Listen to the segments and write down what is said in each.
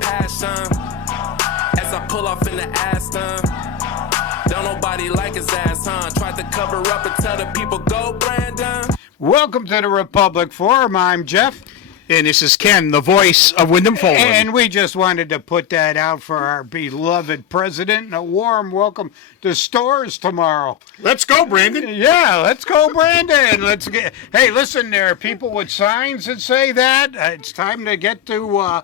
passion. As I pull off in the Aston. Don't nobody like his ass, huh? Tried to cover up and tell the people, go Brandon. Welcome to the Republic Forum. I'm Jeff. And this is Ken, the voice of Wyndham Forum. And we just wanted to put that out for our beloved president. And a warm welcome to Stores tomorrow. Let's go, Brandon. Yeah, let's go, Brandon. Hey, listen, there are people with signs that say that. It's time to get to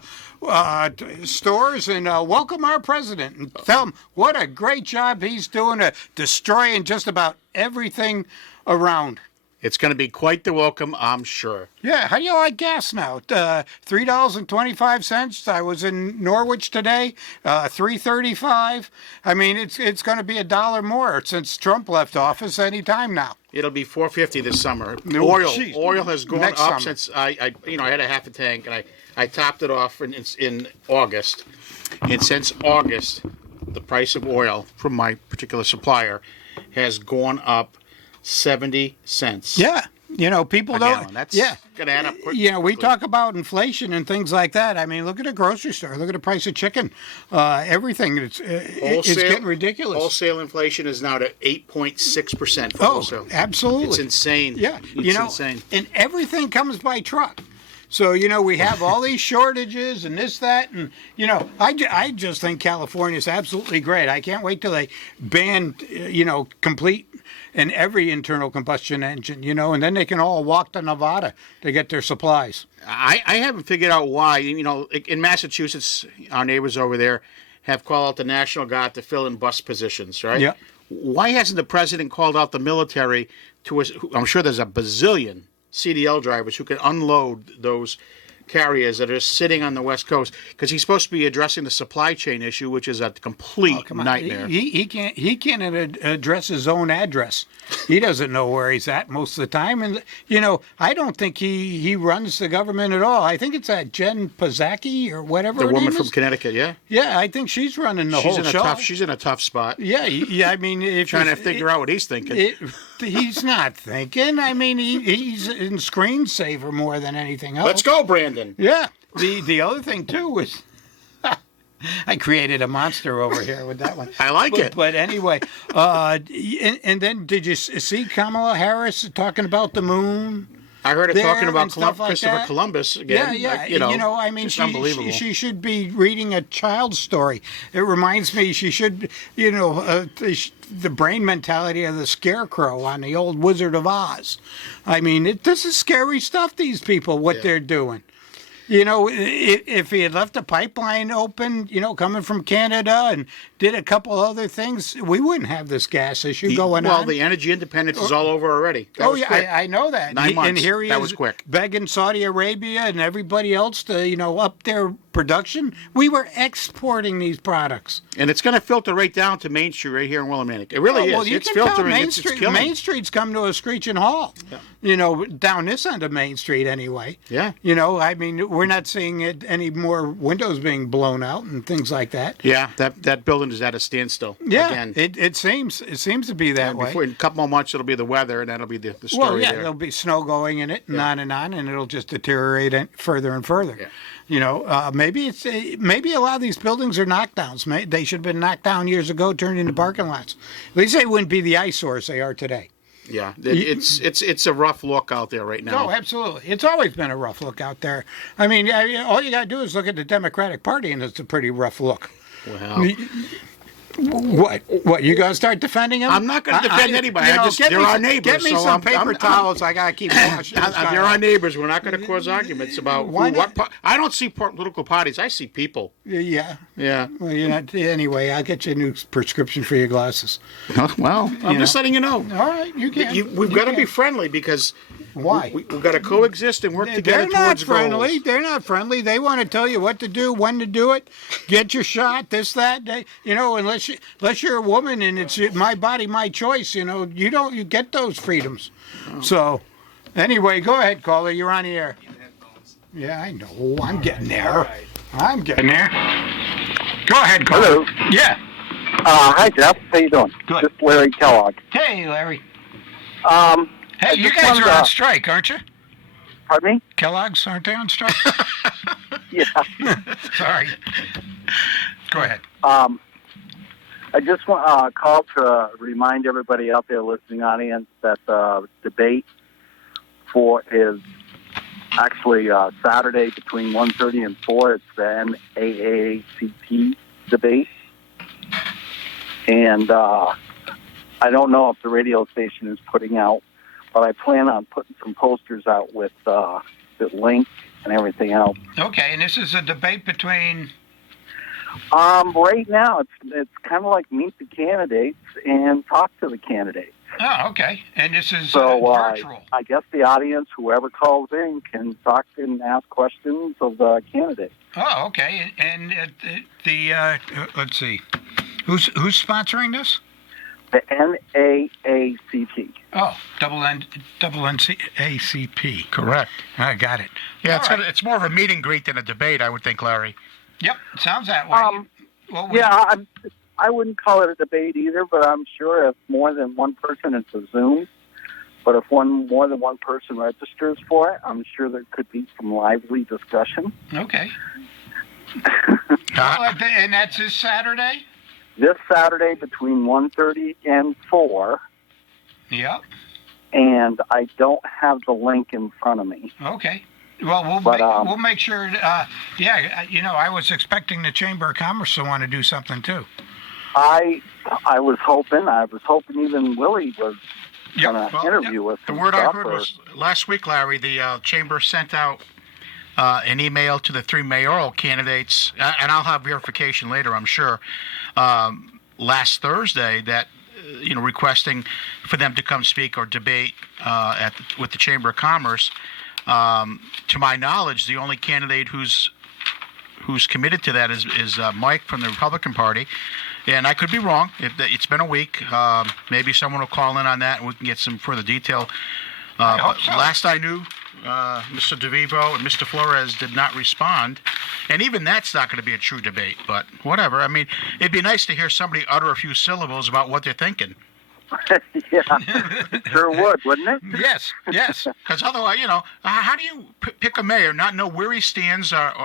Stores and welcome our president and tell him what a great job he's doing at destroying just about everything around. It's going to be quite the welcome, I'm sure. Yeah, how do you like gas now? $3.25. I was in Norwich today. $3.35. I mean, it's going to be $1 more since Trump left office any time now. It'll be $4.50 this summer. No, oil has gone Next up summer. since I had a half a tank and I topped it off in August. And since August, the price of oil from my particular supplier has gone up 70 cents. Yeah. You know, people don't. Gallon. That's yeah. going to add up quickly. You know, we talk about inflation and things like that. I mean, look at a grocery store. Look at the price of chicken. Everything. It's getting ridiculous. Wholesale inflation is now to 8.6% for wholesale. Absolutely. It's insane. Yeah. It's insane. And everything comes by truck. So, you know, we have all these shortages and this, that, and, you know, I just think California is absolutely great. I can't wait till they ban, complete and every internal combustion engine, and then they can all walk to Nevada to get their supplies. I haven't figured out why. In Massachusetts, our neighbors over there have called out the National Guard to fill in bus positions, right? Yeah. Why hasn't the president called out the military to us? I'm sure there's a bazillion CDL drivers who can unload those carriers that are sitting on the West Coast, because he's supposed to be addressing the supply chain issue, which is a complete nightmare. He can't address his own address. He doesn't know where he's at most of the time, and I don't think he runs the government at all. I think it's that Jen Psaki or whatever. The her woman name from is. Connecticut, yeah. Yeah, I think she's running the whole show. She's in a tough spot. Yeah. I mean, trying to figure out what he's thinking. He's not thinking. I mean, he's in screensaver more than anything else. Let's go, Brandon. Yeah. The other thing too was I created a monster over here with that one. I like it. But anyway, and then did you see Kamala Harris talking about the moon? I heard her talking about Christopher Columbus again. Yeah. I mean, unbelievable. She should be reading a child's story. It reminds me she should, the brain mentality of the Scarecrow on the old Wizard of Oz. I mean, this is scary stuff, these people, what they're doing. If he had left the pipeline open, coming from Canada and did a couple other things, we wouldn't have this gas issue going on. Well, the energy independence is all over already. I know that. 9 months. And here he was quick. Begging Saudi Arabia and everybody else to, up their production. We were exporting these products. And it's going to filter right down to Main Street right here in Willimantic. It really is. Well, you it's can filtering. Tell It's killing. Main Street's come to a screeching halt. Yeah. Down this end of Main Street anyway. Yeah. I mean, we're not seeing any more windows being blown out and things like that. Yeah, that building is at a standstill. Yeah, again. It seems to be that way. In a couple more months, it'll be the weather, and that'll be the story. Well, yeah, there. there'll be snow going in it, and on, and it'll just deteriorate further and further. Yeah. Maybe a lot of these buildings are knockdowns. They should have been knocked down years ago, turned into parking lots. At least they wouldn't be the eyesores they are today. Yeah, it's a rough look out there right now. No, absolutely. It's always been a rough look out there. I mean, all you got to do is look at the Democratic Party, and it's a pretty rough look. Well, What? You gonna start defending them? I'm not going to defend anybody. They're our neighbors. Get me some paper towels. I gotta keep washing. They're our neighbors. We're not going to cause arguments about I don't see political parties. I see people. Yeah. Yeah. Well, anyway, I'll get you a new prescription for your glasses. Well, I'm just letting you know. All right, you can. We've got to be friendly because why? We've got to coexist and work together towards friendly. goals. They're not friendly. They want to tell you what to do, when to do it, get your shot, this, that. Unless you're a woman and it's my body, my choice. You get those freedoms. Oh. So, anyway, go ahead, caller. You're on the air. Yeah, I know. I'm getting there. I'm getting there. Go ahead, caller. Hello. Yeah. Hi, Jeff. How you doing? Good. This is Larry Kellogg. Hey, Larry. Hey, you guys are on strike, aren't you? Pardon me? Kellogg's, aren't they on strike? Yeah. Sorry. Go ahead. I just want call to remind everybody out there, listening audience, that the debate is actually Saturday between 1:30 and 4. It's the NAACP debate, and I don't know if the radio station is putting out, but I plan on putting some posters out with the link and everything else. Okay, and this is a debate between... Right now, it's kind of like meet the candidates and talk to the candidates. Oh, okay. And this is So virtual. I guess the audience, whoever calls in, can talk and ask questions of the candidates. Oh, okay. And let's see, who's sponsoring this? The NAACP. Oh, NAACP. Correct. I got it. Yeah, All right. it's more of a meet and greet than a debate, I would think, Larry. Yep, sounds that way. Well, Yeah, I wouldn't call it a debate either, but I'm sure if more than one person, it's a Zoom. But if more than one person registers for it, I'm sure there could be some lively discussion. Okay. And that's this Saturday? This Saturday between 1:30 and 4. Yep. And I don't have the link in front of me. Okay. Well, we'll make sure. I was expecting the Chamber of Commerce to want to do something too. I was hoping even Willie was going to interview us. The word I heard was last week, Larry, the Chamber sent out an email to the 3 mayoral candidates, and I'll have verification later, I'm sure, last Thursday that, requesting for them to come speak or debate with the Chamber of Commerce. To my knowledge, the only candidate who's committed to that is Mike from the Republican Party. And I could be wrong. It's been a week. Maybe someone will call in on that and we can get some further detail. I hope so. Last I knew, Mr. DeVivo and Mr. Flores did not respond. And even that's not going to be a true debate, but whatever. I mean, it'd be nice to hear somebody utter a few syllables about what they're thinking. Yeah, sure would, wouldn't it? Yes. Because otherwise, how do you pick a mayor, not know where he stands, on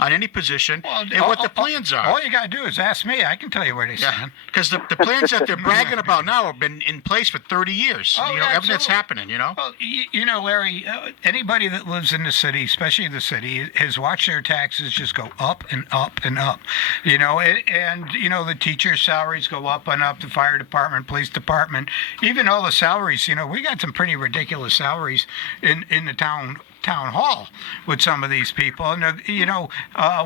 any position, and what the plans are? All you got to do is ask me. I can tell you where they stand. Because the plans that they're bragging about now have been in place for 30 years. Oh, Everything's happening, Well, Larry, anybody that lives in the city, especially the city, has watched their taxes just go up and up and up. The teachers' salaries go up and up, the fire department, police department, even all the salaries. We got some pretty ridiculous salaries in the town hall with some of these people, and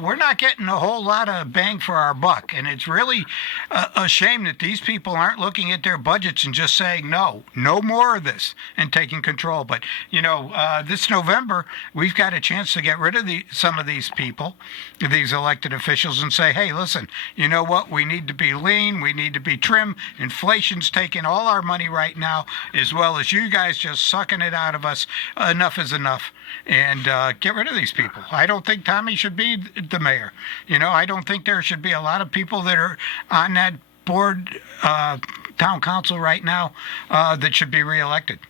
we're not getting a whole lot of bang for our buck, and it's really a shame that these people aren't looking at their budgets and just saying no more of this and taking control. But this November we've got a chance to get rid of some of these people, these elected officials, and say, hey, listen, you know what, we need to be lean, we need to be trim. Inflation's taking all our money right now, as well as you guys just sucking it out of us. Enough is enough. And get rid of these people. I don't think Tommy should be the mayor. I don't think there should be a lot of people that are on that board, town council right now, that should be reelected.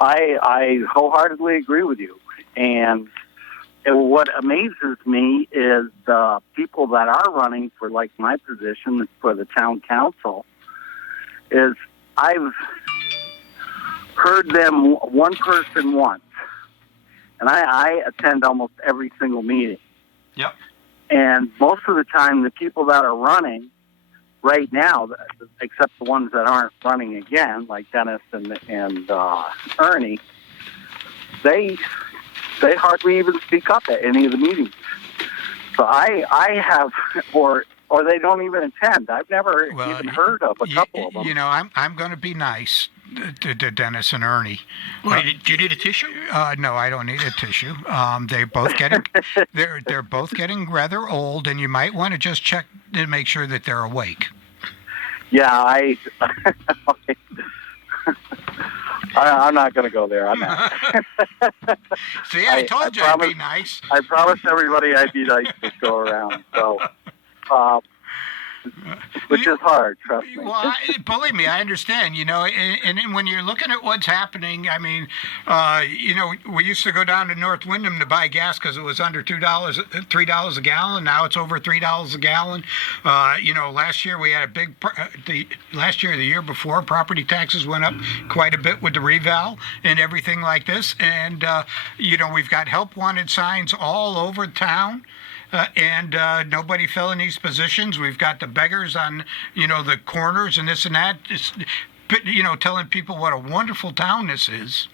I wholeheartedly agree with you. And what amazes me is the people that are running for, like, my position for the town council, is I've heard them one person once. And I attend almost every single meeting. Yep. And most of the time, the people that are running right now, except the ones that aren't running again, like Dennis and Ernie, they hardly even speak up at any of the meetings. So I have, or they don't even attend. I've never even heard of a couple of them. I'm going to be nice to Dennis and Ernie. Do you need a tissue? No, I don't need a tissue. They're both getting rather old, and you might want to just check to make sure that they're awake. Yeah, I'm not going to go there. I'm not. See, I told you I'd be nice. I promised everybody I'd be nice to go around. So, which is hard. Trust me. Well, believe me, I understand. And when you're looking at what's happening, I mean, we used to go down to North Windham to buy gas because it was under $3 a gallon. Now it's over $3 a gallon. Last year we had a big. Last year, the year before, property taxes went up quite a bit with the reval and everything like this. And we've got help wanted signs all over town. And nobody filling these positions. We've got the beggars on, the corners and this and that. Just, telling people what a wonderful town this is.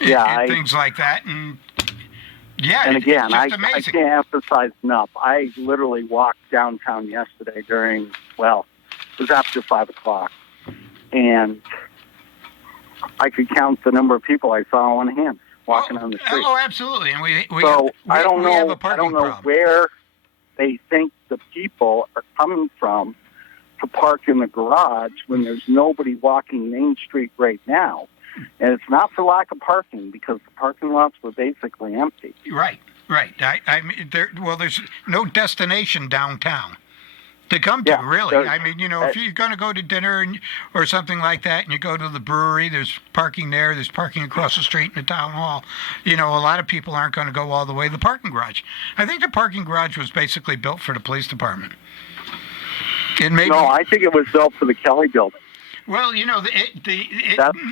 And things like that. And yeah, and again, it's I amazing. can't emphasize enough. I literally walked downtown yesterday it was after 5 o'clock, and I could count the number of people I saw on hand walking on the street. Oh, absolutely. And we I don't have a know problem. where they think the people are coming from to park in the garage when there's nobody walking Main Street right now. And it's not for lack of parking, because the parking lots were basically empty. Right. I mean, there's no destination downtown to come to, really. I mean, if you're going to go to dinner or something like that, and you go to the brewery, there's parking there. There's parking across the street in the town hall. A lot of people aren't going to go all the way to the parking garage. I think the parking garage was basically built for the police department. No, I think it was built for the Kelly building. Well,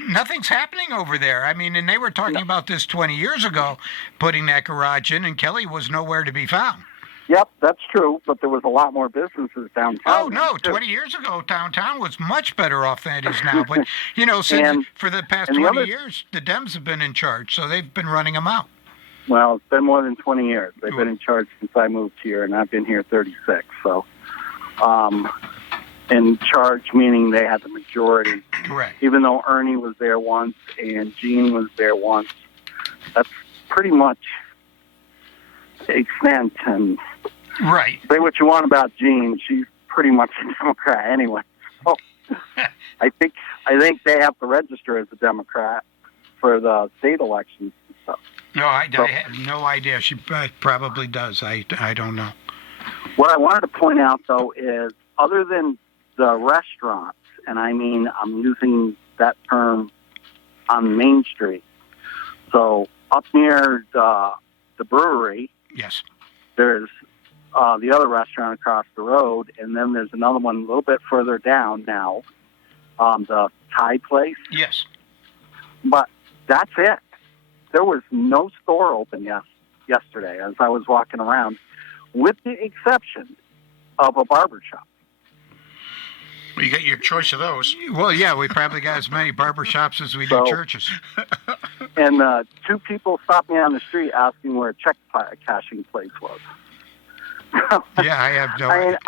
nothing's happening over there. I mean, and they were talking about this 20 years ago, putting that garage in, and Kelly was nowhere to be found. Yep, that's true, but there was a lot more businesses downtown. Oh, no, 20 years ago, downtown was much better off than it is now. But, for the past 20 years, the Dems have been in charge, so they've been running them out. Well, it's been more than 20 years. They've been in charge since I moved here, and I've been here 36. So, in charge meaning they had the majority. Correct. Even though Ernie was there once and Gene was there once, that's pretty much the extent. And right. Say what you want about Gene, she's pretty much a Democrat anyway. So I think they have to register as a Democrat for the state elections and stuff. No, I have no idea. She probably does. I don't know. What I wanted to point out, though, is other than the restaurants, and I mean I'm using that term on Main Street. So up near the brewery, yes, there's the other restaurant across the road, and then there's another one a little bit further down now, the Thai place. Yes. But that's it. There was no store open yesterday as I was walking around, with the exception of a barber shop. Well, you get your choice of those. Well, yeah, we probably got as many barber shops as we do churches. And two people stopped me on the street asking where a check cashing place was. Yeah, I have no idea.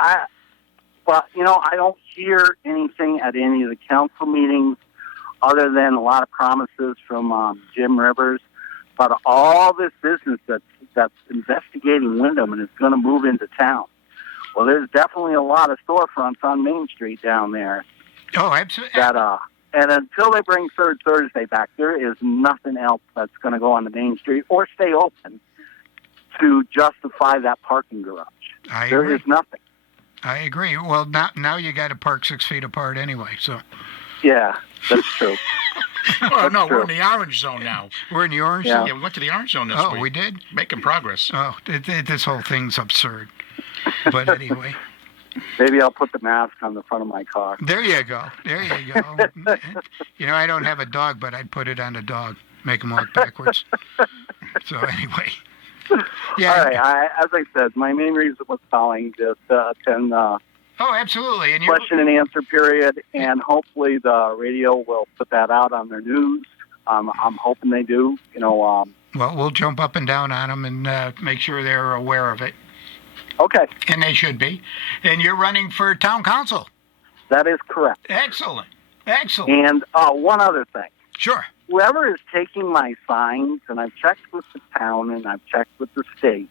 But, I don't hear anything at any of the council meetings other than a lot of promises from Jim Rivers about all this business that's investigating Windham and is going to move into town. Well, there's definitely a lot of storefronts on Main Street down there. Oh, absolutely. And until they bring Third Thursday back, there is nothing else that's going to go on the Main Street or stay open to justify that parking garage. There is nothing. I agree. Well, now you got to park 6 feet apart anyway. So. Yeah, that's true. Well, no, we're in the orange zone now. We're in the orange zone? Yeah, we went to the orange zone this week. Oh, we did? Making progress. Oh, this whole thing's absurd. But anyway. Maybe I'll put the mask on the front of my car. There you go. I don't have a dog, but I'd put it on a dog. Make him walk backwards. So anyway. Yeah. All right. As I said, my main reason was calling just attend oh, absolutely. And question and answer period, and hopefully the radio will put that out on their news. I'm hoping they do. Well, we'll jump up and down on them and make sure they're aware of it. Okay. And they should be. And you're running for town council. That is correct. Excellent. And one other thing. Sure. Whoever is taking my signs, and I've checked with the town and I've checked with the state,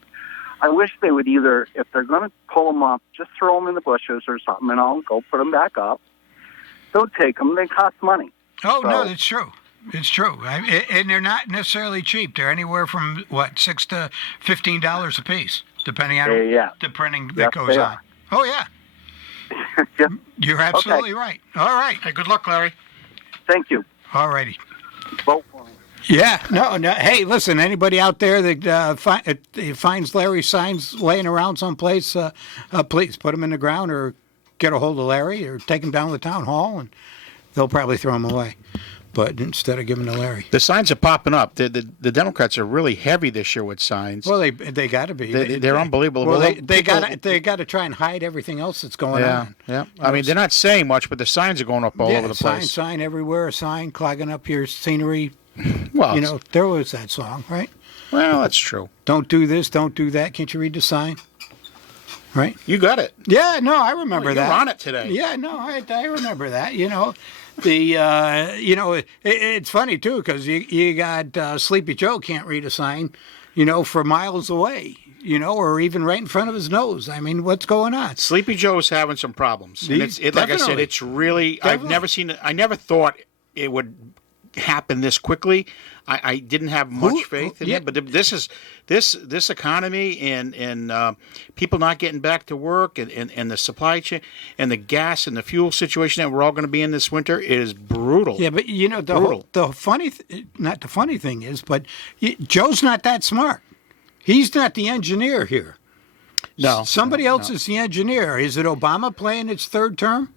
I wish they would either, if they're going to pull them up, just throw them in the bushes or something, and I'll go put them back up. Don't take them. They cost money. Oh, no, that's true. It's true. And they're not necessarily cheap. They're anywhere from, $6 to $15 a piece, depending on the printing that goes on. Oh, yeah. Just, You're absolutely right. All right. Hey, good luck, Larry. thank you. All righty. Vote for me. Yeah, no. Hey, listen, anybody out there that finds Larry signs laying around someplace, please put them in the ground or get a hold of Larry or take them down to the town hall, and they'll probably throw them away. But instead of giving to Larry. The signs are popping up. The Democrats are really heavy this year with signs. Well, they got to be. They're unbelievable. Well, Well, they got to try and hide everything else that's going on. Yeah. I mean, they're not saying much, but the signs are going up all over the place. Sign everywhere, a sign clogging up your scenery. Well, You know, there was that song, right? well, that's true. Don't do this, don't do that. Can't you read the sign? Right? You got it. Yeah, no, I remember You're that. on it today. Yeah, no, I remember that. You know, it's funny too because you got Sleepy Joe can't read a sign, for miles away, or even right in front of his nose. I mean, what's going on? Sleepy Joe's having some problems. And like I said, Definitely. it's really. I've never seen it. I never thought it would happen this quickly. I didn't have much faith in yeah. it, but this economy and people not getting back to work and the supply chain and the gas and the fuel situation that we're all going to be in this winter is brutal. Yeah, but the funny, not the funny thing is, but Joe's not that smart. He's not the engineer here. No, Somebody else is the engineer. Is it Obama playing its third term?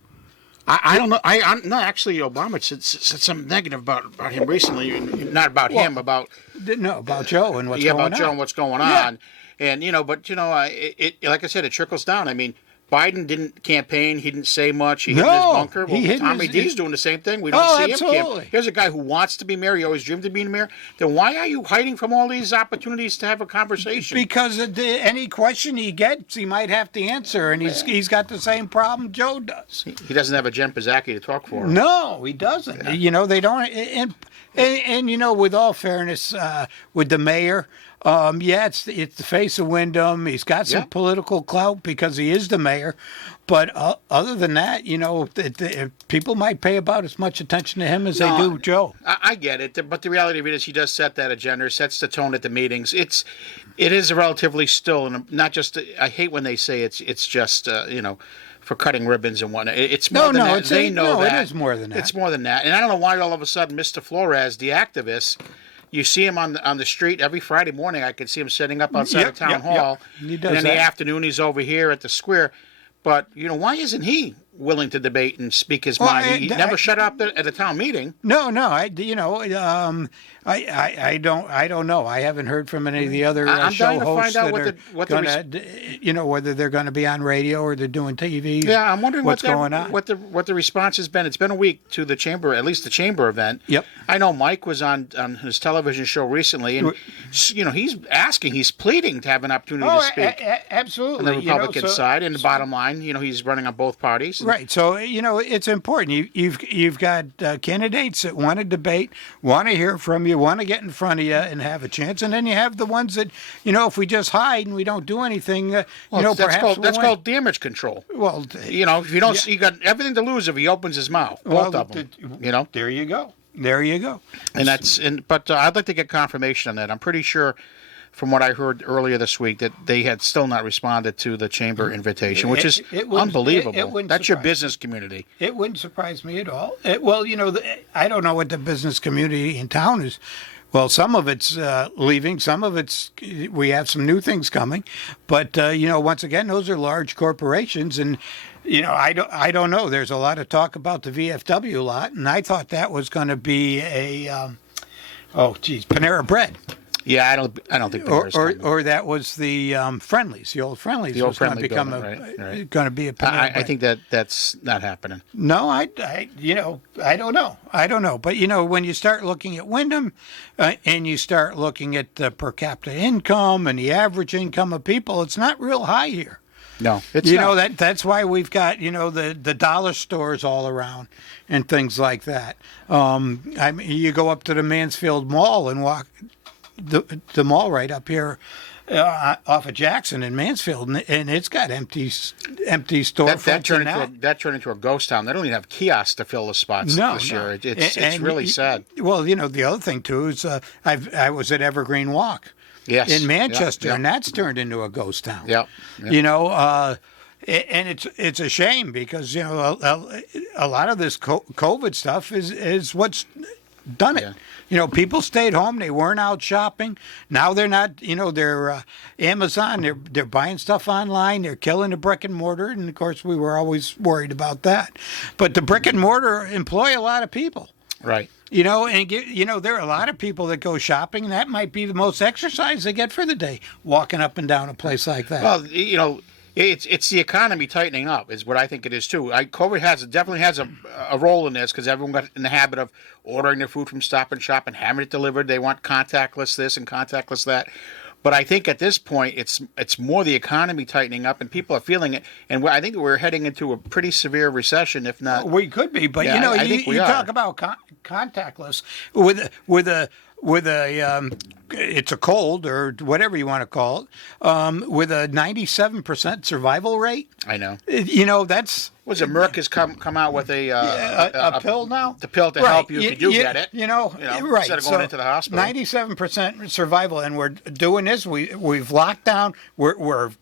I don't know. No, actually, Obama said something negative about him recently. Not about him, about No, about Joe and what's going on. about Joe and what's going Yeah. on. And it like I said, it trickles down. I mean, Biden didn't campaign. He didn't say much. He hid in his No, bunker. he Well, hid in Tommy his- D's doing the same thing. We don't Oh, see him absolutely. campaign. Here's a guy who wants to be mayor. He always dreamed of being mayor. Then why are you hiding from all these opportunities to have a conversation? Because any question he gets, he might have to answer, and he's got the same problem Joe does. He doesn't have a Jen Psaki to talk for him. No, he doesn't. They don't. And with all fairness, with the mayor, it's the face of Wyndham. He's got some Yeah. political clout because he is the mayor. But other than that, people might pay about as much attention to him as they do Joe. I get it, but the reality of it is he does set that agenda, sets the tone at the meetings. It is relatively still, and not just. I hate when they say it's just for cutting ribbons and whatnot. It's more than that. They know that. it is more than that. It's more than that. And I don't know why all of a sudden Mr. Flores, the activist, you see him on the street every Friday morning. I can see him setting up outside of town hall. He does and in that. the afternoon he's over here at the square. But why isn't he willing to debate and speak his mind? He never shut up at a town meeting. No. I don't know. I haven't heard from any of the other I'm show dying to hosts find out that what are the gonna, whether they're going to be on radio or they're doing TV. Yeah, I'm wondering what's going on. What the response has been. It's been a week to the chamber, at least the chamber event. Yep. I know Mike was on his television show recently, and he's pleading to have an opportunity to speak Absolutely. on the Republican side. And the bottom line, he's running on both parties. Right. So it's important. You've got candidates that want to debate, want to hear from you, want to get in front of you and have a chance, and then you have the ones that if we just hide and we don't do anything, That's perhaps that's called damage control. Well, If you don't, you got everything to lose if he opens his mouth. Both of them. There you go. There you go. But I'd like to get confirmation on that. I'm pretty sure, from what I heard earlier this week, that they had still not responded to the chamber invitation, which is unbelievable. That's your business community. It wouldn't surprise me at all. I don't know what the business community in town is. Well, some of it's leaving. Some of we have some new things coming. But, once again, those are large corporations. And, I don't know. There's a lot of talk about the VFW lot. And I thought that was going to be Panera Bread. Yeah, I don't think Or that was the Friendlies, the old Friendlies. The old was going to Friendly become building, going to be a Panera Bread. I think that's not happening. No, I don't know. I don't know. But, when you start looking at Wyndham and you start looking at the per capita income and the average income of people, it's not real high here. No, it's not. That's why we've got, the dollar stores all around and things like that. You go up to the Mansfield Mall and walk the mall right up here off of Jackson in Mansfield, and it's got empty storefronts. That turned into a ghost town. They don't even have kiosks to fill the spots this year. It's really sad. Well, the other thing too is I was at Evergreen Walk. Yes. In Manchester, Yep. and that's turned into a ghost town. Yep. And it's a shame because a lot of this COVID stuff is what's done it. Yeah. People stayed home. They weren't out shopping. Now they're not. They're Amazon. They're buying stuff online. They're killing the brick and mortar. And of course, we were always worried about that. But the brick and mortar employ a lot of people. Right. There are a lot of people that go shopping, and that might be the most exercise they get for the day, walking up and down a place like that. Well, it's the economy tightening up is what I think it is too. COVID definitely has a role in this because everyone got in the habit of ordering their food from Stop and Shop and having it delivered. They want contactless this and contactless that. But I think at this point it's more the economy tightening up and people are feeling it. And I think we're heading into a pretty severe recession, if not. We could be, but Yeah, I think we are. talk about contactless with a it's a cold or whatever you want to call it, with a 97% survival rate. I know. That's Was it Merck has come out with a pill now? The pill to help you if you do get it. Right. Instead of going into the hospital. 97% survival, and we're doing this. We've locked down. We're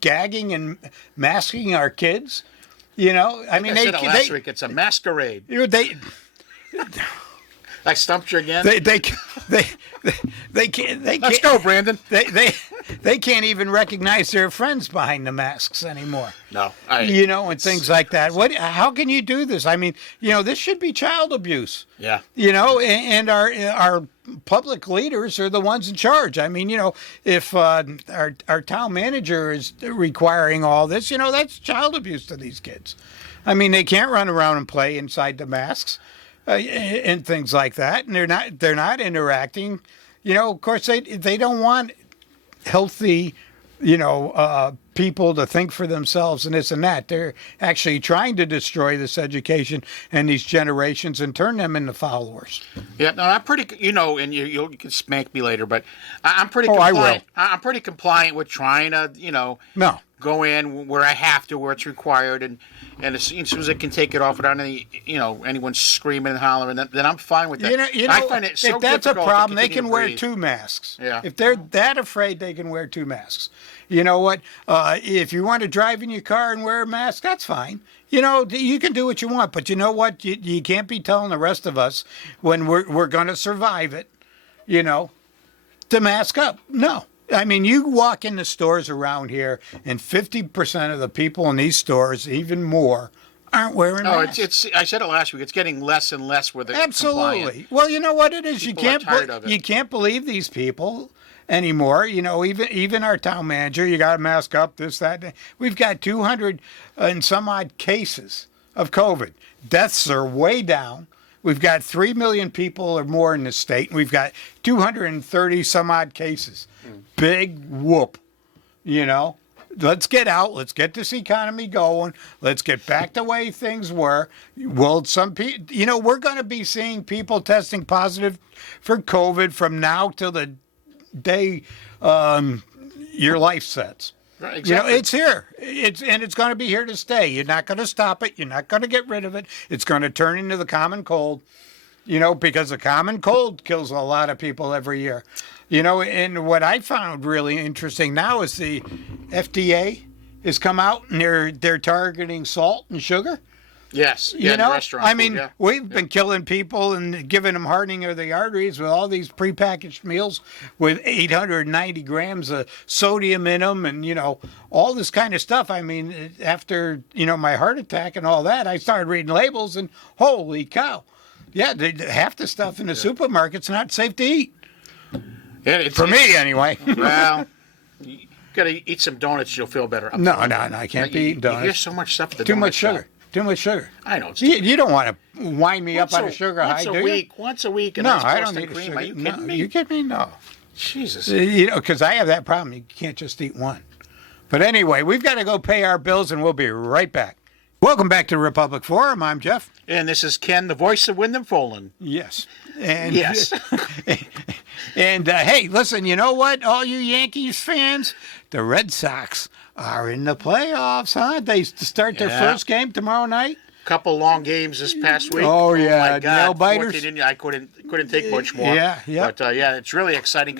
gagging and masking our kids. I mean, I said it last week. It's a masquerade. I stumped you again. They can't. Let's go, Brandon. They can't even recognize their friends behind the masks anymore. No, and things like that. How can you do this? I mean, this should be child abuse. Yeah. And our public leaders are the ones in charge. I mean, if our town manager is requiring all this, that's child abuse to these kids. I mean, they can't run around and play inside the masks. And things like that, and they're not interacting. Of course, they don't want healthy, people to think for themselves and this and that. They're actually trying to destroy this education and these generations and turn them into followers. Yeah, no, I'm pretty, and you can spank me later, but I'm pretty. Oh, compliant. I will. I'm pretty compliant with trying to, No. go in where I have to, where it's required, and as soon as I can take it off without any, anyone screaming and hollering, then I'm fine with that. I find it so if that's a difficult to problem, they continue can to wear breathe. 2 masks. Yeah. If they're that afraid, they can wear 2 masks. You know what? If you want to drive in your car and wear a mask, that's fine. You can do what you want, but you know what? You can't be telling the rest of us when we're going to survive it, to mask up. No. I mean, you walk in the stores around here, and 50% of the people in these stores, even more, aren't wearing masks. It's. I said it last week. It's getting less and less with it. Absolutely. Compliant. Well, you know what it is. People are tired of it. You can't believe these people anymore. Even our town manager, you got to mask up. This, that. We've got 200 and some odd cases of COVID. Deaths are way down. We've got 3 million people or more in the state, and we've got 230 some odd cases. Big whoop, Let's get out. Let's get this economy going. Let's get back the way things were. Well, some people, we're going to be seeing people testing positive for COVID from now till the day your life sets. Right, exactly. It's here. It's going to be here to stay. You're not going to stop it. You're not going to get rid of it. It's going to turn into the common cold, because the common cold kills a lot of people every year. And what I found really interesting now is the FDA has come out and they're targeting salt and sugar. Yes. Yeah, in the restaurant I food, mean, yeah. we've been killing people and giving them hardening of the arteries with all these prepackaged meals with 890 grams of sodium in them and, all this kind of stuff. I mean, after, my heart attack and all that, I started reading labels and holy cow. Yeah, half the stuff in the supermarket's not safe to eat. Yeah, For me, anyway. Well, you got to eat some donuts, you'll feel better. No, I can't be eating donuts. You hear so much stuff at the Too donut much shop. sugar. Too much sugar. I know. You don't want to wind me up on a sugar high, do you? Once a week. And No, ice I toast don't and need a cream. sugar. Are you kidding me? You kidding me? No. Jesus. Because I have that problem. You can't just eat one. But anyway, we've got to go pay our bills, and we'll be right back. Welcome back to Republic Forum. I'm Jeff. And this is Ken, the voice of Wyndham Folan. Yes. And, Yes. And hey, listen, you know what? All you Yankees fans, the Red Sox are in the playoffs, huh? They start their Yeah. first game tomorrow night. Couple long games this past week. Oh, yeah, my God. nail biters. 14 I couldn't take much more. Yeah. But yeah, it's really exciting.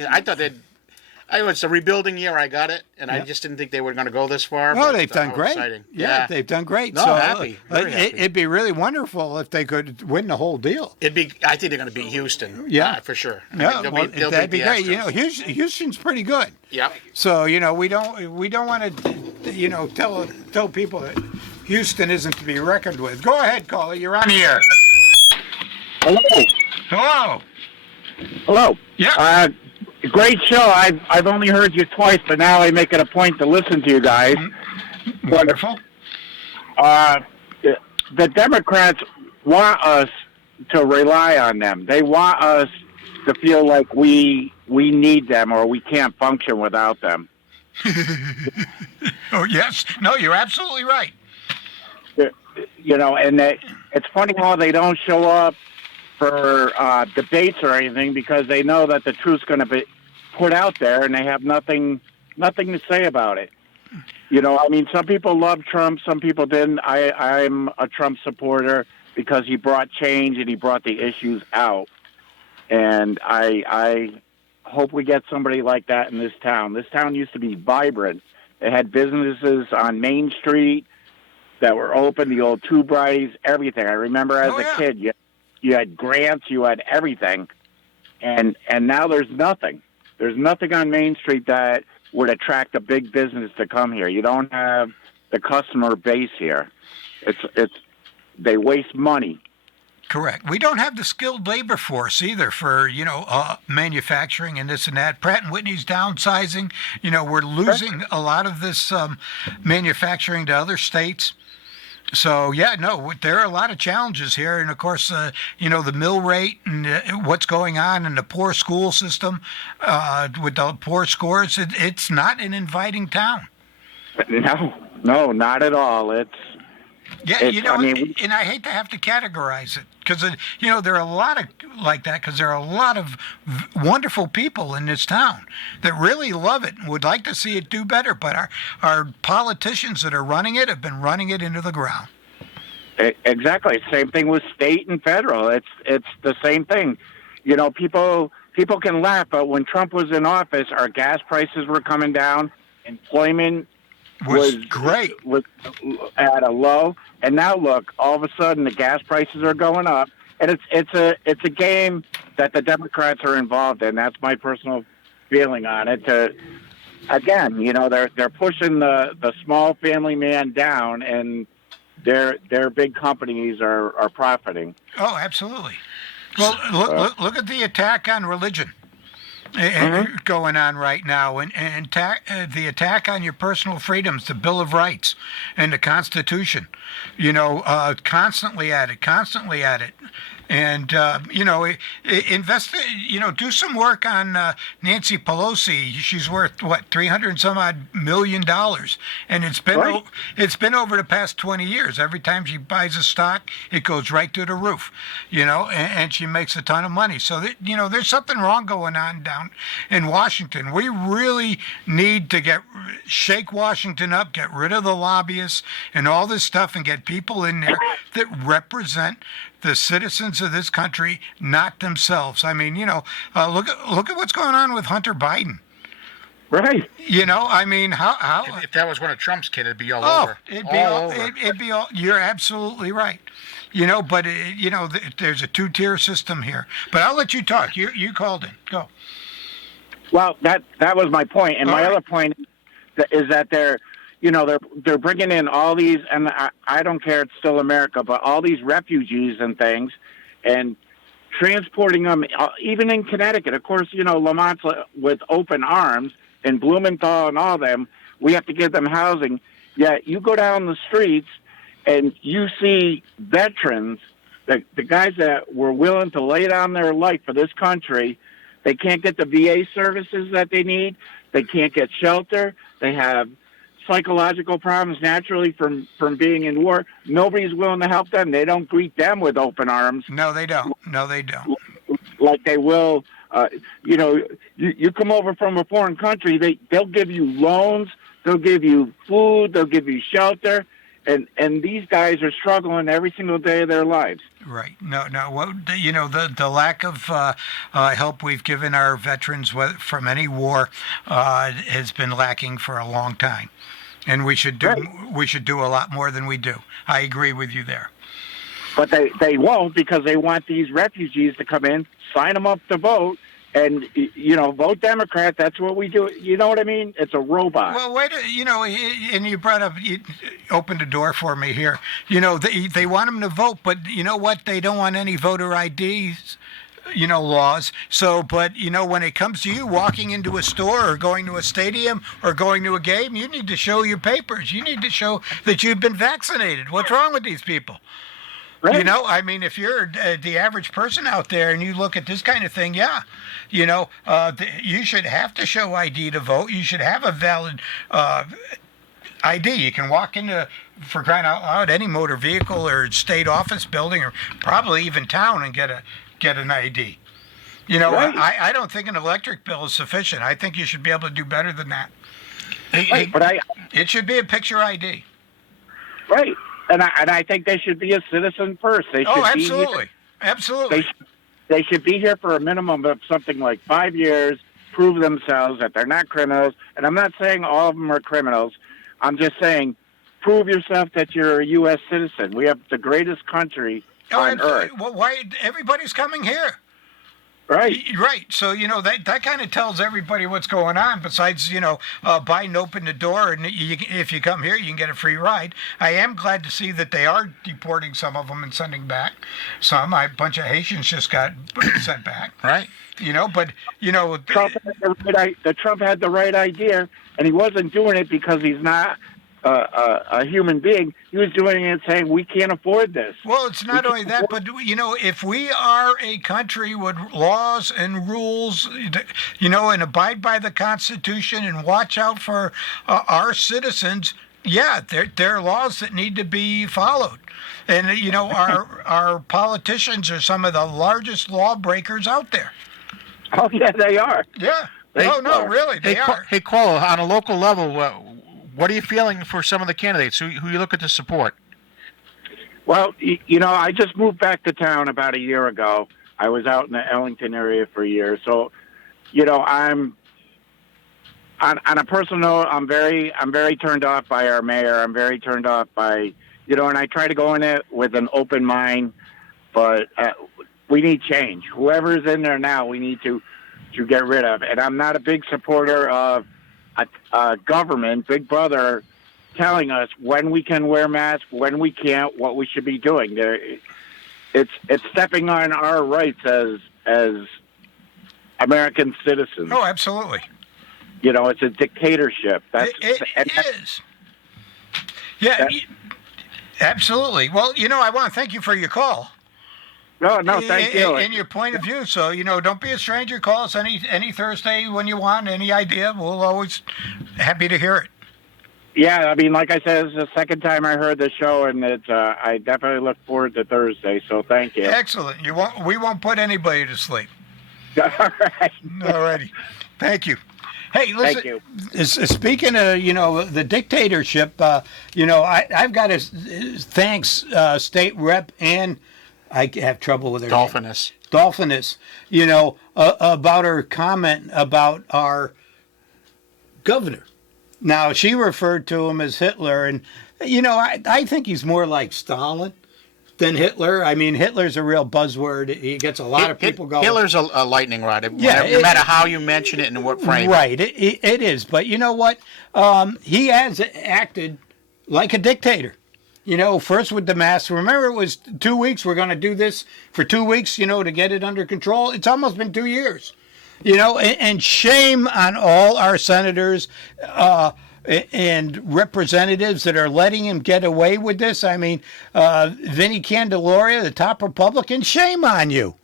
It's a rebuilding year. I got it, and I just didn't think they were going to go this far. Well, but, they've done how great. Exciting. Yeah, they've done great. No, so happy. Very happy. It'd be really wonderful if they could win the whole deal. I think they're going to beat Houston. Yeah. For sure. Yeah, They'll that'd beat be the great. Astros. Houston's pretty good. Yep. So we don't want to tell people that Houston isn't to be reckoned with. Go ahead, caller. You're on the air. Hello. Hello. Hello. Yeah. Great show. I've only heard you twice, but now I make it a point to listen to you guys. Wonderful. The Democrats want us to rely on them. They want us to feel like we need them or we can't function without them. Oh yes. No, you're absolutely right. And it's funny how they don't show up for debates or anything because they know that the truth's going to be put out there and they have nothing to say about it. Some people love Trump, some people didn't. I'm a Trump supporter because he brought change and he brought the issues out. And I hope we get somebody like that in this town. This town used to be vibrant. It had businesses on Main Street that were open, the old Two Brighties, everything. I remember as a kid, you had grants, you had everything. And now there's nothing. There's nothing on Main Street that would attract a big business to come here. You don't have the customer base here. They waste money. Correct. We don't have the skilled labor force either for, manufacturing and this and that. Pratt & Whitney's downsizing. We're losing a lot of this manufacturing to other states. So, there are a lot of challenges here. And, of course, the mill rate and what's going on in the poor school system with the poor scores, it's not an inviting town. No, not at all. And I hate to have to categorize it because, there are a lot of like that because there are a lot of wonderful people in this town that really love it and would like to see it do better. But our politicians that are running it have been running it into the ground. Exactly. Same thing with state and federal. It's the same thing. People can laugh, but when Trump was in office, our gas prices were coming down, employment was great, was at a low, and now look, all of a sudden the gas prices are going up, and it's a game that the Democrats are involved in. That's my personal feeling on it. Again, they're pushing the small family man down, and their big companies are profiting. Oh, absolutely. Well, look at the attack on religion. Going on right now, and the attack on your personal freedoms, the Bill of Rights, and the Constitution. Constantly at it. And invest. Do some work on Nancy Pelosi. She's worth what, $300 and some odd $million, and it's been over the past 20 years. Every time she buys a stock, it goes right through the roof. And she makes a ton of money. So there's something wrong going on down in Washington. We really need to shake Washington up, get rid of the lobbyists and all this stuff, and get people in there that represent the citizens of this country, not themselves. I mean, look at what's going on with Hunter Biden. Right. How if that was one of Trump's kids, it'd be all over. It'd be all. You're absolutely right. But there's a two-tier system here. But I'll let you talk. You called in. Go. Well, that was my point, and my other point is that they're bringing in all these, and I don't care, it's still America, but all these refugees and things, and transporting them, even in Connecticut. Of course, Lamont's with open arms, and Blumenthal and all them, we have to give them housing. Yet you go down the streets, and you see veterans, the guys that were willing to lay down their life for this country. They can't get the VA services that they need. They can't get shelter. They have psychological problems naturally from being in war. Nobody's willing to help them. They don't greet them with open arms. No, they don't. Like they will. You come over from a foreign country, they'll give you loans, they'll give you food, they'll give you shelter, and these guys are struggling every single day of their lives. Right. No. Well, the lack of help we've given our veterans from any war has been lacking for a long time, and we should do a lot more than we do. I agree with you there. But they won't, because they want these refugees to come in, sign them up to vote, and, vote Democrat. That's what we do. You know what I mean? It's a robot. Well, and you brought up, you opened a door for me here. They want them to vote, but you know what? They don't want any voter IDs, laws. So, but, when it comes to you walking into a store or going to a stadium or going to a game, you need to show your papers. You need to show that you've been vaccinated. What's wrong with these people? Right. If you're the average person out there and you look at this kind of thing, you should have to show ID to vote. You should have a valid ID. You can walk into, for crying out loud, any motor vehicle or state office building or probably even town and get an ID. Right. I don't think an electric bill is sufficient. I think you should be able to do better than that. It should be a picture ID. Right. And I think they should be a citizen first. They should absolutely. Absolutely. They should be here for a minimum of something like 5 years, prove themselves that they're not criminals. And I'm not saying all of them are criminals. I'm just saying prove yourself that you're a U.S. citizen. We have the greatest country on earth. Well, why everybody's coming here? Right. Right. So, that kind of tells everybody what's going on, besides, Biden opened the door, and if you come here, you can get a free ride. I am glad to see that they are deporting some of them and sending back some. A bunch of Haitians just got sent back. Right. Trump had the right idea, and he wasn't doing it because he's not a human being. He was doing it saying, we can't afford this. Well, it's not only that, but, if we are a country with laws and rules, and abide by the Constitution and watch out for our citizens, there are laws that need to be followed. And, our politicians are some of the largest lawbreakers out there. Oh, yeah, they are. Yeah. Really, they are. Hey, Cole, on a local level, what are you feeling for some of the candidates who you looking to support? Well, I just moved back to town about a year ago. I was out in the Ellington area for a year. So, I'm on a personal note, I'm very turned off by our mayor. I'm very turned off by, and I try to go in it with an open mind, but we need change. Whoever's in there now, we need to get rid of. And I'm not a big supporter of a government, Big Brother, telling us when we can wear masks, when we can't, what we should be doing. It's stepping on our rights as American citizens. Oh, absolutely. It's a dictatorship. It is. Yeah, absolutely. Well, I want to thank you for your call. No, thank you. And your point of view. So, don't be a stranger. Call us any Thursday when you want, any idea. We'll always happy to hear it. Yeah, I mean, like I said, it's the second time I heard the show, and I definitely look forward to Thursday, so thank you. Excellent. We won't put anybody to sleep. All right. All righty. Thank you. Hey, listen. Thank you. Speaking of, the dictatorship, I've got to thanks State Rep and I have trouble with her Dolphinus. Dolphinus, about her comment about our governor. Now, she referred to him as Hitler, and, I think he's more like Stalin than Hitler. I mean, Hitler's a real buzzword. He gets a lot of people going. Hitler's a lightning rod, no matter how you mention it and what frame. Right, it is. But you know what? He has acted like a dictator. First with the masks. Remember, it was 2 weeks. We're going to do this for 2 weeks, to get it under control. It's almost been 2 years. And shame on all our senators and representatives that are letting him get away with this. I mean, Vinnie Candeloria, the top Republican, shame on you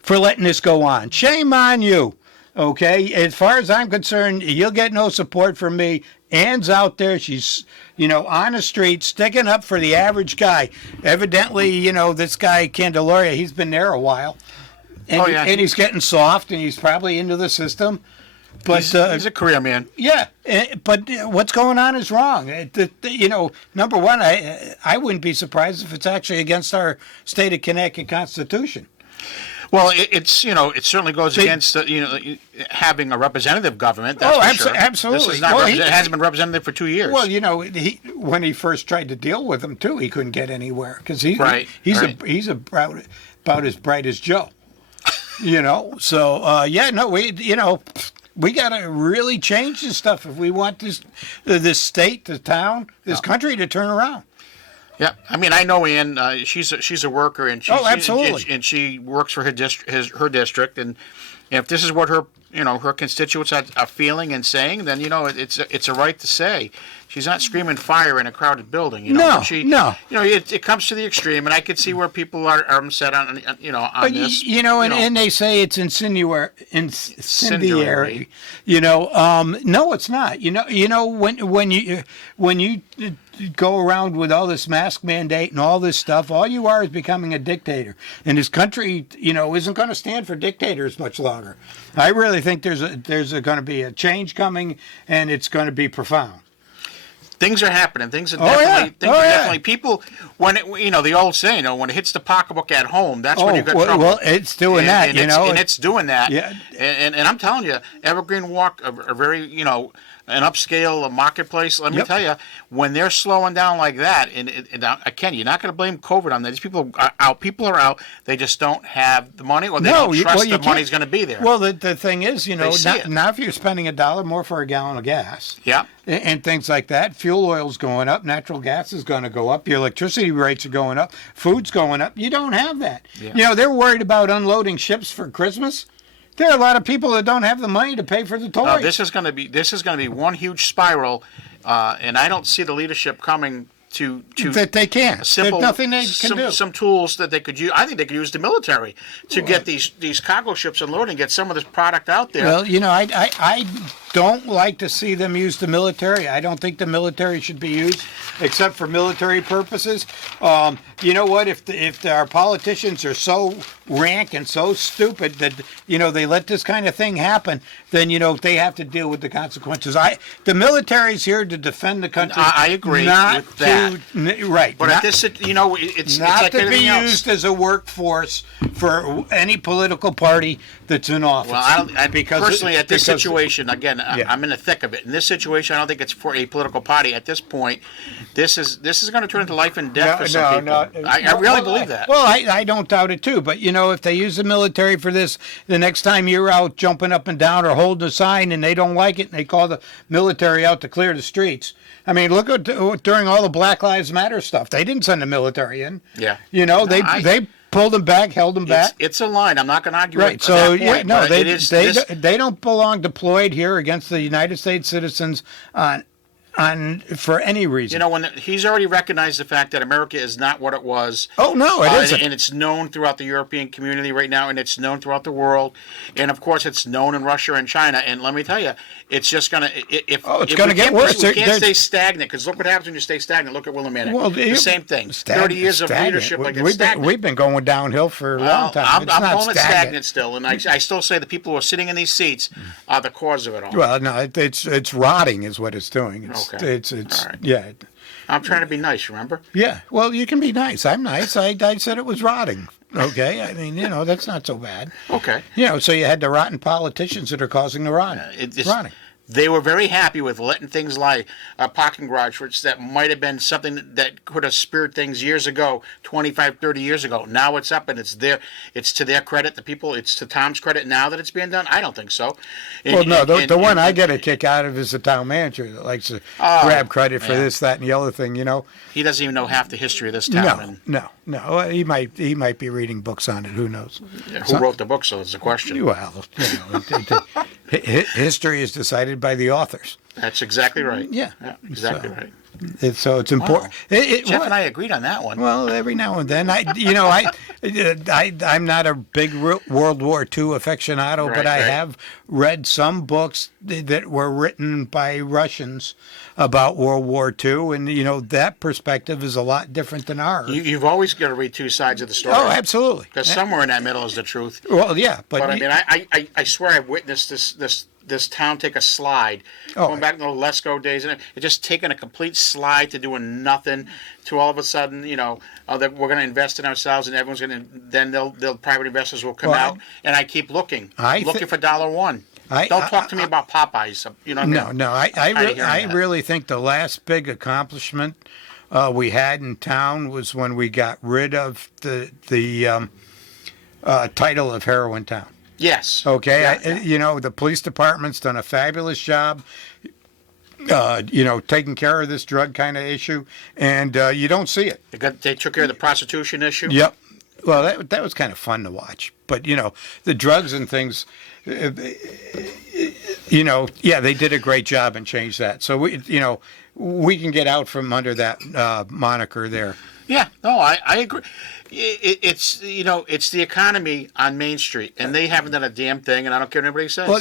for letting this go on. Shame on you. Okay, as far as I'm concerned, you'll get no support from me. Ann's out there. She's, on the street, sticking up for the average guy. Evidently, this guy, Candelaria, he's been there a while. And, and he's getting soft, and he's probably into the system. But He's a career man. yeah, but what's going on is wrong. Number one, I wouldn't be surprised if it's actually against our state of Connecticut Constitution. Well, it certainly goes against having a representative government. That's for sure. Absolutely. This is not it hasn't been representative for 2 years. Well, when he first tried to deal with him too, he couldn't get anywhere because he's about as bright as Joe. So we got to really change this stuff if we want this state, the town, this country to turn around. Yeah, I mean, I know Ann. She's a worker, and absolutely, and she works for her district. And if this is what her constituents are feeling and saying, then it's a right to say. She's not screaming fire in a crowded building. No. It comes to the extreme, and I could see where people are upset on this. And they say it's incendiary. No, it's not. When you go around with all this mask mandate and all this stuff, all you are is becoming a dictator. And this country, isn't going to stand for dictators much longer. I really think there's going to be a change coming, and it's going to be profound. Things are happening. Things are definitely. People, when the old saying, when it hits the pocketbook at home, that's when you got trouble. Well, it's doing that, and it's doing that. Yeah. And I'm telling you, Evergreen Walk, a very an upscale marketplace. Let me tell you, when they're slowing down like that, and again, you're not going to blame COVID on that. These people are out. People are out. They just don't have the money, or they don't trust the money's going to be there. Well, the thing is, now if you're spending $1 more for a gallon of gas, and things like that, fuel oil's going up, natural gas is going to go up, your electricity rates are going up, food's going up. You don't have that. Yeah. They're worried about unloading ships for Christmas. There are a lot of people that don't have the money to pay for the toys. This is going to be one huge spiral, and I don't see the leadership coming to that they can't. There's nothing they can do. Some tools that they could use. I think they could use the military to get these cargo ships unloading, get some of this product out there. Well, I don't like to see them use the military. I don't think the military should be used except for military purposes. You know what? If our politicians are so rank and so stupid that they let this kind of thing happen, then they have to deal with the consequences. The military's here to defend the country. I agree with that. Right. But at this, it's not like to be else. used as a workforce for any political party that's in office. Well, personally, at this situation, again, I'm in the thick of it. In this situation, I don't think it's for a political party. At this point, this is going to turn into life and death for some people. I really believe that. Well, I don't doubt it too. But if they use the military for this, the next time you're out jumping up and down or holding a sign and they don't like it and they call the military out to clear the streets. I mean, look at during all the Black Lives Matter stuff. They didn't send the military in. Yeah. They pulled them back, held them back. It's a line. I'm not going to argue right. At so that point, they don't belong deployed here against the United States citizens for any reason. When he's already recognized the fact that America is not what it was. Oh no, it isn't. And it's known throughout the European community right now, and it's known throughout the world, and of course it's known in Russia and China. And let me tell you, it's just gonna it's going to get worse. We can't stay stagnant, because look what happens when you stay stagnant. Look at Willimantic. Well, the same thing. 30 years of leadership like it's stagnant. We've been going downhill for a long time. I'm calling it stagnant still, and I still say the people who are sitting in these seats are the cause of it all. Well, no, it's rotting is what it's doing. It's right. Yeah. I'm trying to be nice, remember? Yeah. Well, you can be nice. I'm nice. I said it was rotting. Okay. I mean, that's not so bad. Okay. So you had the rotten politicians that are causing the rotting. They were very happy with letting things lie. A parking garage, which that might have been something that could have speared things years ago, 25, 30 years ago. Now it's up, and it's to their credit. It's to Tom's credit now that it's being done? I don't think so. The one I get a kick out of is the town manager that likes to grab credit for this, that, and the other thing, He doesn't even know half the history of this town. No. He might be reading books on it. Who knows? Yeah, who wrote the book, so it's a question. Well, history is decided by the authors. That's exactly right. Yeah exactly right. So it's important. Wow. Jeff and I agreed on that one. Well, every now and then, I'm not a big World War II aficionado, but I have read some books that were written by Russians about World War II, and that perspective is a lot different than ours. You've always got to read two sides of the story. Oh, absolutely. Because somewhere in that middle is the truth. Well, yeah, but I mean, I swear I've witnessed this this town take a slide. Oh. Going back to the Lesko days, and it's just taking a complete slide to doing nothing. To all of a sudden, that we're going to invest in ourselves, and everyone's going to. Then they'll private investors will come Well, out, and I keep looking, I looking for $1. I- Don't talk to me about Popeyes. You know what I mean? No, I'm tired of hearing I that. really think the last big accomplishment we had in town was when we got rid of the title of Heroin Town. Yes. Okay, Yeah. the police department's done a fabulous job. Taking care of this drug kind of issue, and you don't see it. They took care of the prostitution issue. Yep. Well, that was kind of fun to watch, but the drugs and things. Yeah, they did a great job and changed that. So we can get out from under that moniker there. Yeah, no, I agree. It's the economy on Main Street, and they haven't done a damn thing, and I don't care what anybody says. Well,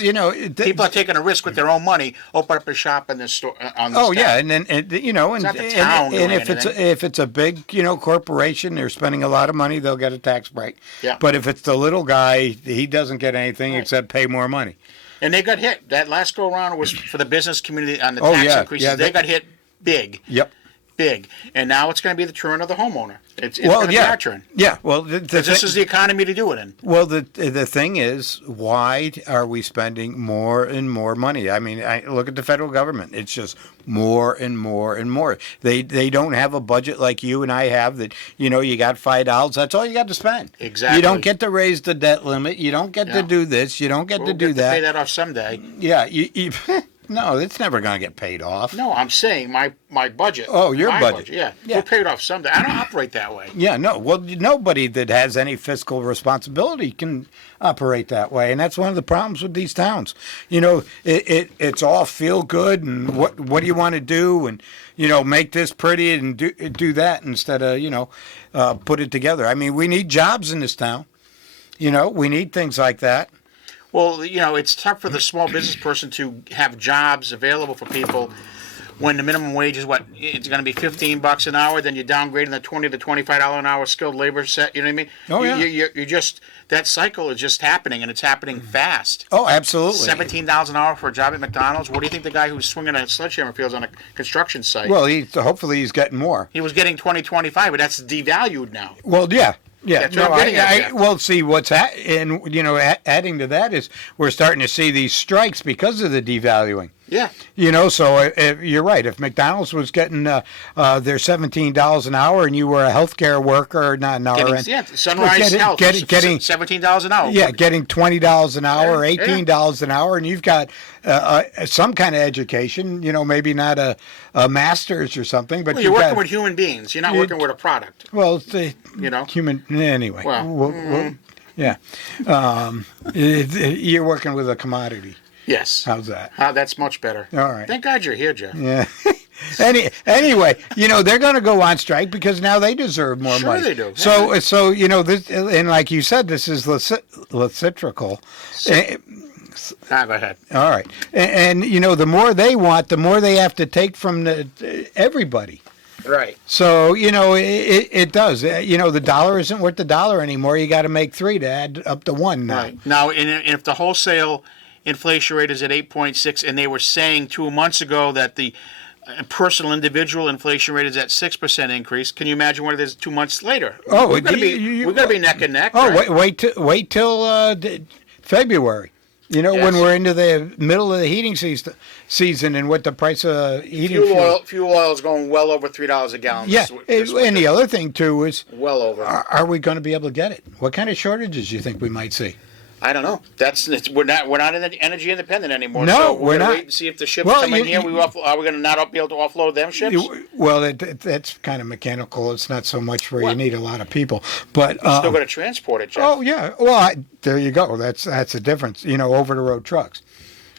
people are taking a risk with their own money, open up a shop in this store on this Oh town. yeah, and then not the town and doing if it's a big corporation, they're spending a lot of money, they'll get a tax break. Yeah. But if it's the little guy, he doesn't get anything except pay more money. And they got hit. That last go around was for the business community on the Oh, tax yeah, increases. yeah, they got hit big. Yep. Big, and now it's going to be the turn of the homeowner. It's Well, going to be our turn. Yeah. Well, This is the economy to do it in. Well, the thing is, why are we spending more and more money? I mean, look at the federal government. It's just more and more and more. They don't have a budget like you and I have that, you got $5. That's all you got to spend. Exactly. You don't get to raise the debt limit. You don't get to No. do this. You don't get We'll to do get to that. pay that off someday. Yeah. No, it's never going to get paid off. No, I'm saying my budget. Oh, your my budget. Yeah. Yeah. We'll pay it off someday. I don't operate that way. Yeah, no. Well, nobody that has any fiscal responsibility can operate that way, and that's one of the problems with these towns. It's all feel good, and what do you want to do, and make this pretty and do that instead of put it together. I mean, we need jobs in this town. We need things like that. Well, it's tough for the small business person to have jobs available for people when the minimum wage is what? It's going to be $15 an hour. Then you're downgrading the $20 to $25 an hour skilled labor set. You know what I mean? Oh, yeah. You're just that cycle is just happening, and it's happening fast. Oh, absolutely. $17 an hour for a job at McDonald's. What do you think the guy who's swinging a sledgehammer feels on a construction site? Well, hopefully he's getting more. He was getting 20-25, but that's devalued now. Well, yeah. Yeah, That's what I'm getting at, Jeff. well, see, adding to that is we're starting to see these strikes because of the devaluing. Yeah. So if you're right. If McDonald's was getting their $17 an hour, and you were a healthcare worker, not an RN, Sunrise Health, getting $17 an hour. Yeah, getting $20 an hour, Yeah, $18 an hour, and you've got some kind of education. Maybe not a master's or something, but Well, you're you've working got, with human beings. You're not working with a product. well, it's human anyway. Well, yeah, you're working with a commodity. Yes. How's that? That's much better. All right. Thank God you're here, Jeff. Yeah. Anyway, they're going to go on strike because now they deserve more Sure money. they do. So this, and like you said, this is reciprocal. Go ahead. All right, and the more they want, the more they have to take from everybody. Right. So it does. The dollar isn't worth the dollar anymore. You got to make 3 to add up to 1 now. Right. Now, and if the wholesale inflation rate is at 8.6, and they were saying 2 months ago that the personal individual inflation rate is at 6% increase, can you imagine what it is 2 months later? Oh, we're going to be neck and neck. Oh, right? wait till February. Yes. When we're into the middle of the heating season, and what the price of heating Fuel oil is going well over $3 a gallon. Yeah, and the other thing too is, well over. are we going to be able to get it? What kind of shortages do you think we might see? I don't know. We're not energy independent anymore. No, so we're gonna not. Wait and see if the ships Well, come in here. Are we going to not be able to offload them ships? Well, that's kind of mechanical. It's not so much where you need a lot of people, but Still going to transport it, Jeff. oh yeah. Well, there you go. That's the difference. Over the road trucks.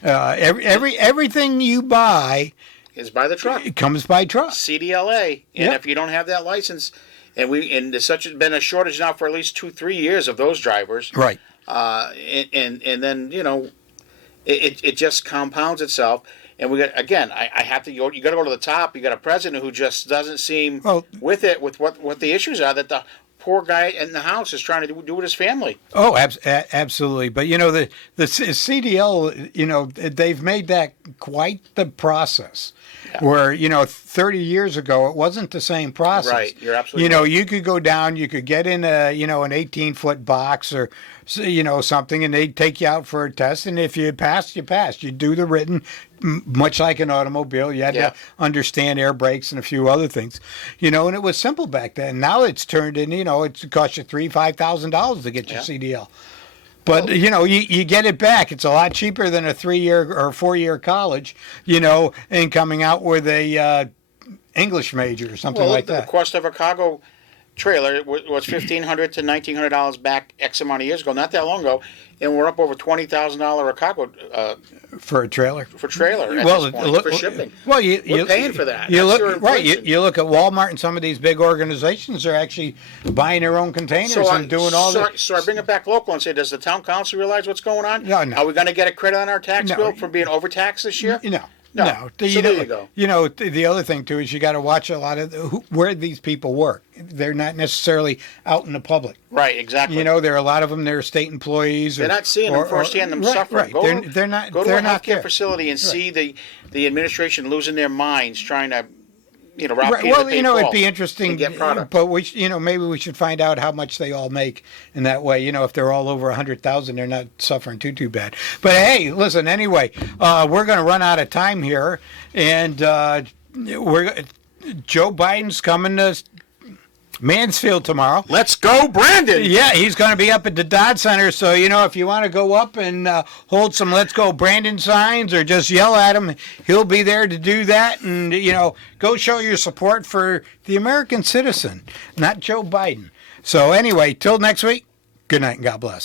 Everything you buy Is by the truck. it comes by truck. CDLA, and Yeah. if you don't have that license, and there's been a shortage now for at least 2-3 years of those drivers. Right. And then it just compounds itself. And we got again. I have to go. You got to go to the top. You got a president who just doesn't seem with what the issues are. That the poor guy in the house is trying to do with his family. Oh, absolutely. But the CDL, they've made that quite the process. Yeah. Where 30 years ago it wasn't the same process. Right, you're absolutely right. You could go down, you could get in an 18-foot box or something, and they'd take you out for a test, and if you passed, you passed. You do the written, much like an automobile. You had to understand air brakes and a few other things, and it was simple back then. Now it's turned in, it costs you $3,000-$5,000 to get your CDL. But, you get it back. It's a lot cheaper than a 3-year or 4-year college, and coming out with a English major or something like that. The cost of a cargo trailer was $1,500 to $1,900 back X amount of years ago, not that long ago, and we're up over $20,000 a cargo for a trailer. For this point, for shipping. Well, we're paying for that. You look at Walmart and some of these big organizations are actually buying their own containers and doing all that. So I bring it back local and say, does the town council realize what's going on? No. Are we going to get a credit on our tax bill for being overtaxed this year? No. So there you go. The other thing too is you got to watch a lot of where these people work. They're not necessarily out in the public. Right, exactly. There are a lot of them. They're state employees. They're not seeing them firsthand them suffering. Right. They're not. Go to they're a not healthcare there. facility and see the administration losing their minds trying to rob right. Peter Well, to pay it'd Paul be interesting. and get product. But we, maybe we should find out how much they all make in that way. If they're all over 100,000, they're not suffering too bad. But hey, listen. Anyway, we're going to run out of time here, and Joe Biden's coming to Mansfield tomorrow. Let's go, Brandon! Yeah, he's going to be up at the Dodd Center. So, if you want to go up and hold some Let's Go Brandon signs or just yell at him, he'll be there to do that. And, go show your support for the American citizen, not Joe Biden. So, anyway, till next week, good night and God bless.